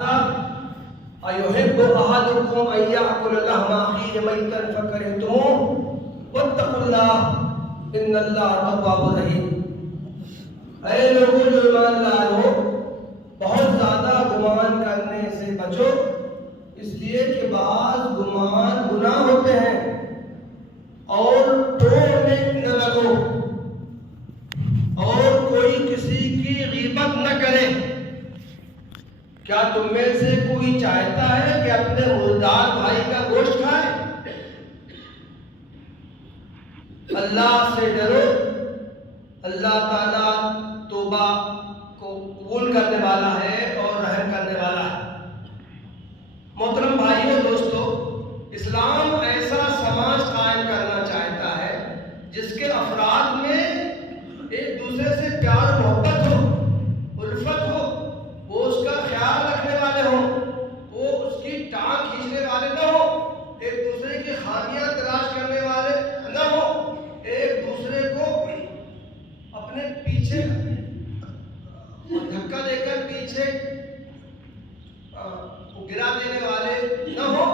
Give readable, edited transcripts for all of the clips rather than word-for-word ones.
أيحب أحدكم أن يأكل لحم أخيه ميتا فكرهتموه واتقوا الله إن الله تواب رحيم۔ اے لوگوں جو ایمان لائے ہو، بہت زیادہ گمان کرنے سے بچو، اس لیے کہ بعض گمان گناہ ہوتے ہیں، اور ٹوہ میں نہ لگو، اور کوئی کسی کی غیبت نہ کرے۔ کیا تم میں سے کوئی چاہتا ہے کہ اپنے مردار بھائی کا گوشت کھائے؟ اللہ سے ڈرو، اللہ تعالیٰ توبہ کو قبول کرنے والا ہے اور رحم کرنے والا ہے۔ محترم بھائیو دوستو، اسلام ایسا سماج قائم کرنا چاہتا ہے جس کے افراد میں ایک دوسرے سے پیار محبت ہو، الفت ہو، وہ اس کا خیال رکھنے والے ہوں، وہ اس کی ٹانگ کھینچنے والے نہ ہوں، ایک دوسرے کی خامیاں تلاش کرنے والے نہ ہوں، ایک دوسرے کو اپنے پیچھے دھکا دے کر پیچھے گرا دینے والے نہ ہوں،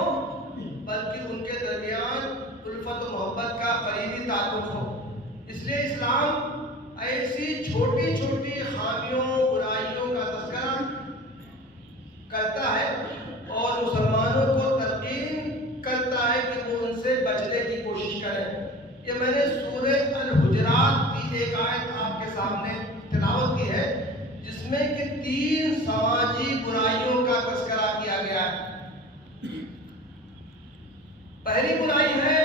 بلکہ ان کے درمیان الفت و محبت کا قریبی تعلق ہو۔ اس لیے اسلام ایسی چھوٹی چھوٹی خامیوں، برائیوں کا تذکرہ کرتا ہے اور مسلمانوں کو تلقین کرتا ہے کہ وہ ان سے بچنے کی کوشش کریں۔ یہ میں نے سورہ الحجرات کی ایک آیت آپ کے سامنے تلاوت کی ہے، جس میں کہ 3 سماجی برائیوں کا تذکرہ کیا گیا ہے۔ پہلی برائی ہے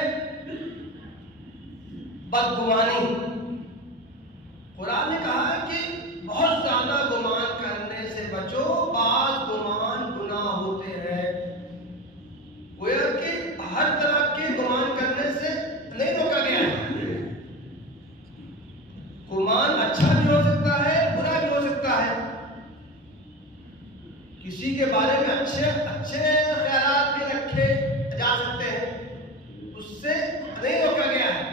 بدگمانی۔ قرآن نے کہا ہے کہ بہت زیادہ گمان کرنے سے بچو، بعض گمان گناہ ہوتے ہیں۔ گویا کہ ہر طرح کے گمان کرنے سے نہیں روکا گیا ہے۔ گمان اچھا بھی ہو سکتا ہے، برا بھی ہو سکتا ہے۔ کسی کے بارے میں اچھے خیالات بھی رکھے جا سکتے ہیں، اس سے نہیں روکا گیا ہے۔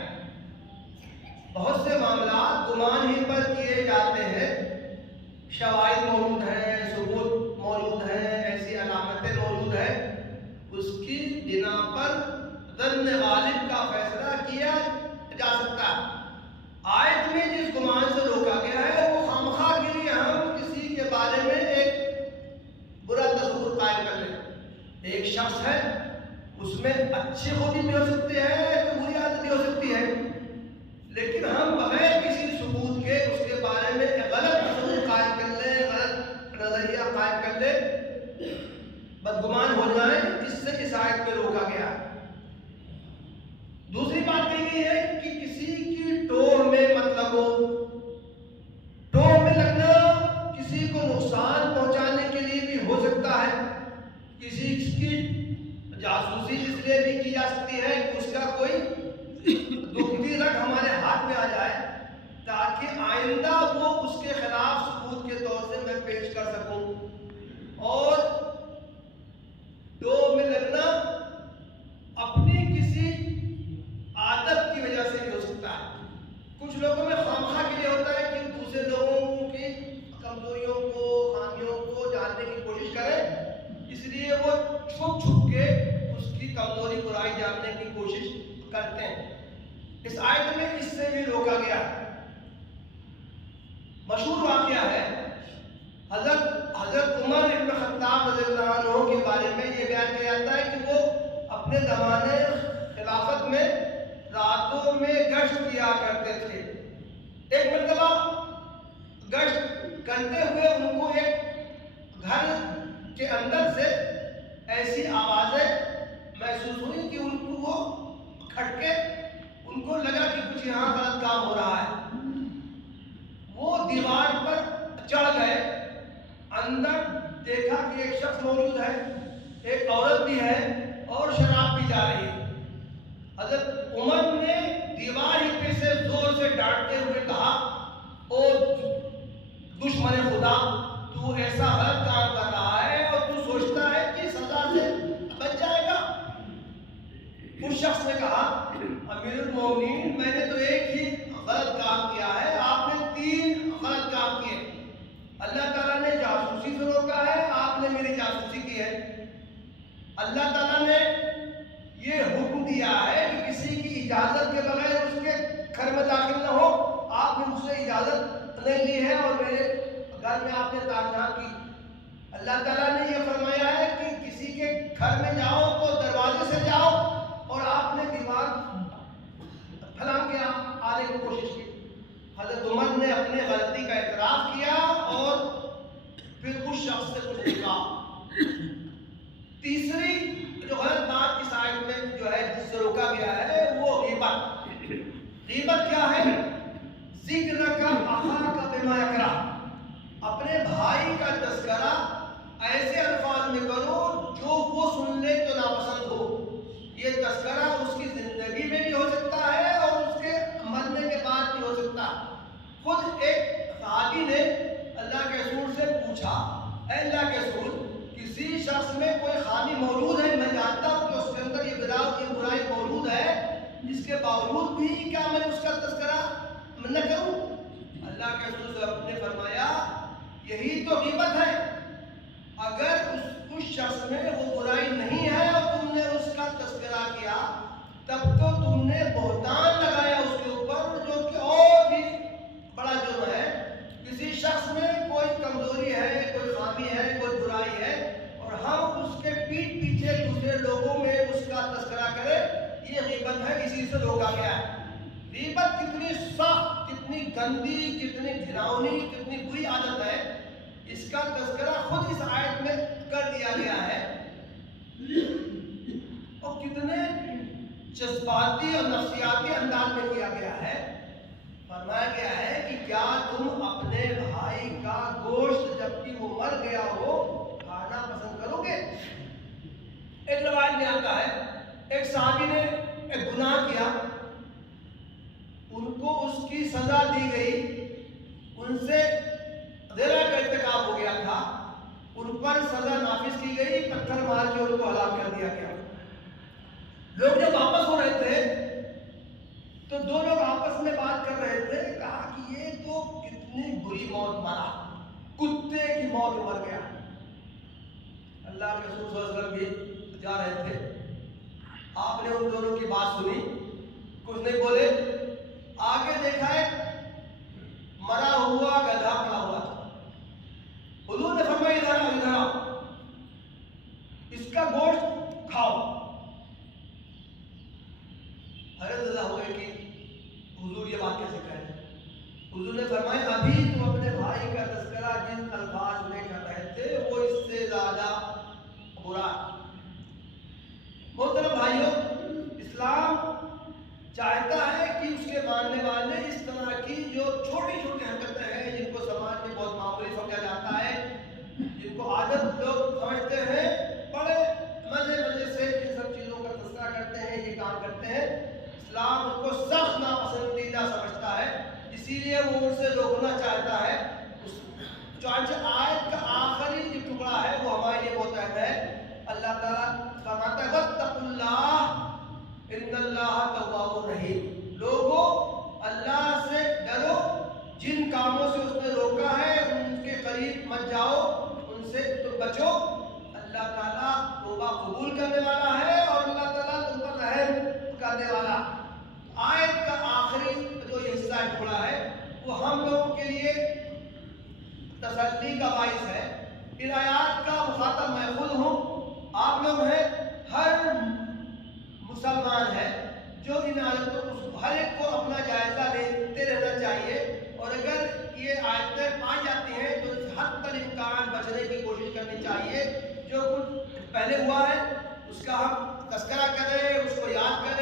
بہت سے معاملات گمان ہی پر کیے جاتے ہیں، شواہد موجود ہیں، ثبوت موجود ہیں، ایسی علامتیں موجود ہیں، اس کی بنا پر ظن غالب کا فیصلہ کیا جا سکتا ہے۔ آیت میں جس گمان سے روکا گیا ہے وہ خامخواہ کے لیے ہم کسی کے بارے میں ایک برا تصور قائم کر لیں۔ ایک شخص ہے، اس میں اچھی خوبی بھی ہو سکتی ہے، بری عادت بھی ہو سکتی ہے، لیکن ہم بغیر کسی ثبوت کے اس کے بارے میں غلط تصور قائم کر لیں، غلط نظریہ قائم کر لیں، بدگمان ہو جائیں، اس سے اس آیت میں روکا گیا۔ دوسری بات یہ ہے کہ کسی کی ٹوہ میں مت لگو۔ ٹوہ میں لگنا کسی کو نقصان پہنچانے کے لیے بھی ہو سکتا ہے، کسی کی جاسوسی اس لیے بھی کی جا سکتی ہے کہ اس کا کوئی دکھتی رگ ہمارے ہاتھ میں آ جائے تاکہ آئندہ وہ اس کے خلاف ثبوت کے طور سے میں پیش کر سکوں۔ اور ٹوہ میں لگنا اپنی کسی عادت کی وجہ سے بھی ہو سکتا ہے۔ کچھ لوگوں میں خامخواہ کے لیے ہوتا ہے کہ دوسرے لوگوں کی کمزوریوں کو، خامیوں کو جاننے کی کوشش کریں، اس لیے وہ چھپ کے اس کی کمزوری برائی جاننے کی کوشش کرتے ہیں۔ اس آیت میں اس سے بھی روکا گیا۔ مشہور واقعہ ہے، حضرت عمر ابن خطاب رضی اللہ عنہ کے بارے میں یہ بیان کیا جاتا ہے کہ وہ اپنے زمانے خلافت میں راتوں میں گشت کیا کرتے تھے۔ ایک مرتبہ گشت کرتے ہوئے ان کو ایک گھر کے اندر سے ایسی آوازیں محسوس ہوئی کہ ان کو وہ کھٹکے، ان کو لگا کہ کچھ یہاں غلط کام ہو رہا ہے۔ وہ دیوار پر چڑھ گئے، اندر دیکھا کہ ایک شخص موجود ہے، ایک عورت بھی ہے اور شراب بھی جا رہی ہے۔ حضرت عمر نے دیوار ہی پہ سے زور سے ڈانٹتے ہوئے کہا، او دشمن خدا، تو ایسا غلط کام کر رہا ہے اور تو سوچتا ہے کہ سزا سے بچ جائے گا۔ اس شخص نے کہا، امیر المومنین، میں نے تو ایک ہی غلط کام کیا ہے، آپ نے 3 غلط کام کیے۔ اللہ تعالیٰ نے جاسوسی سے روکا ہے، آپ نے میری جاسوسی سکتی ہے؟ اللہ تعالیٰ نے یہ حکم دیا ہے کہ کسی کی اجازت کے بغیر اس کے گھر میں داخل نہ ہو. آپ نے مجھ سے اجازت نہیں لی ہے اور میرے گھر میں آپ نے تاجدار کی. اللہ تعالیٰ نے یہ فرمایا ہے کہ کسی کے گھر میں جاؤ تو دروازے سے جاؤ، اور آپ نے دیوار پھلانگ کے آنے کی کوشش کی. حضرت عمر نے اپنے غلطی کا اعتراف کیا اور پھر اس شخص سے کچھ نہیں کہا. تیسری جو غلط بات اس آیت میں جو ہے جس سے روکا گیا ہے وہ غیبت. غیبت کیا ہے؟ ذکر کا اخا کا بما یکرہ، اپنے بھائی کا تذکرہ ایسے الفاظ میں کرو جو وہ سن لے تو ناپسند ہو. یہ تذکرہ اس کی زندگی میں بھی ہو سکتا ہے اور اس کے مرنے کے بعد بھی ہو سکتا ہے. خود ایک صحابی نے اللہ کے رسول سے پوچھا، اے اللہ کے رسول، کسی شخص میں کوئی خامی موجود ہے، میں جانتا ہوں کہ اس کے اندر یہ برائی موجود ہے، اس کے باوجود بھی کیا میں اس کا تذکرہ نہ کروں؟ اللہ کے رسول صلی اللہ علیہ وسلم نے فرمایا یہی تو غیبت ہے. اگر اس شخص میں وہ برائی نہیں ہے اور تم نے اس کا تذکرہ کیا تب تو تم نے بہتان لگایا اس کے اوپر، جو کہ اور بھی بڑا جرم ہے. کسی شخص میں کوئی کمزوری ہے، کوئی خامی ہے، کوئی برائی ہے اور ہم اس کے پیٹھ پیچھے دوسرے لوگوں میں اس کا تذکرہ کریں، یہ غیبت ہے. اسی سے روکا گیا ہے. غیبت کتنی سخت، کتنی گندی، کتنی گھناؤنی، کتنی بری عادت ہے، اس کا تذکرہ خود اس آیت میں کر دیا گیا ہے. اور کتنے جذباتی اور نفسیاتی انداز میں کیا گیا ہے. فرمایا گیا ہے کہ کیا تم اپنے بھائی کا گوشت جبکہ وہ مر گیا ہو کھانا پسند کرو گے؟ ایک روایت میں آتا ہے ایک صحابی نے ایک گناہ کیا، ان کو اس کی سزا دی گئی، ان سے زنا کا ارتکاب ہو گیا تھا، ان پر سزا نافذ کی گئی، پتھر مار کے ان کو ہلاک کر دیا گیا. لوگ جب واپس ہو رہے تھے تو دو لوگ آپس میں بات کر رہے تھے، کہا کہ یہ تو کتنی بری موت مرا، کتے کی موت مر گیا. اللہ کے رسول صلی اللہ علیہ وسلم بھی جا رہے تھے، آپ نے ان دونوں کی بات سنی، کچھ نہیں بولے. آگے دیکھا ہے مرا ہوا گدھا پڑا ہوا تھا. حضور نے فرمایا ادھر آؤ، اس کا گوشت کھاؤ. حیرت زدہ ہو گئے کہ حضور یہ بات کیسے کہہ رہے ہیں. حضور نے فرمایا ابھی تم اپنے بھائی کا تذکرہ جن الفاظ میں کر رہے تھے وہ اس سے زیادہ برا. محترم بھائیوں، اسلام چاہتا ہے کہ اس کے ماننے والے اس طرح کی جو چھوٹی چھوٹی حرکتیں ہیں جن کو سماج میں بہت معمولی سمجھا جاتا ہے، جن کو عادت لوگ سمجھتے ہیں، بڑے مزے سے ان سب چیزوں کا تذکرہ کرتے ہیں، یہ کام کرتے ہیں، اسلام ان کو سخت ناپسندیدہ سمجھتا ہے. اسی لیے وہ ان سے روکنا چاہتا ہے. چنانچہ آیت کا آخری جو ٹکڑا ہے وہ ہمارے لیے بہت اہم ہے. اللہ تعالیٰ فرماتا ہے وَاتَّقُوا اللَّهَ إِنَّ اللَّهَ تَوَّابٌ رَحِيمٌ. لوگوں اللہ سے ڈرو، جن کاموں سے اس نے روکا ہے ان کے قریب مت جاؤ، ان سے تم بچو. اللہ تعالیٰ توبہ قبول کرنے والا ہے اور اللہ تعالیٰ تم پر رحم کرنے والا. آیت کا آخری جو یہ حصہ ٹکڑا ہے وہ ہم لوگوں کے لیے تسلی کا باعث ہے. ان آیات کا مخاطب میں خود ہوں، آپ لوگ ہیں، ہر مسلمان ہے جو ان آیتوں کو ہر ایک کو اپنا جائزہ لیتے رہنا چاہیے. اور اگر یہ آیتیں پائی جاتی ہیں تو حد تک امکان بچنے کی کوشش کرنی چاہیے. جو کچھ پہلے ہوا ہے اس کا ہم تذکرہ کریں، اس کو یاد کریں.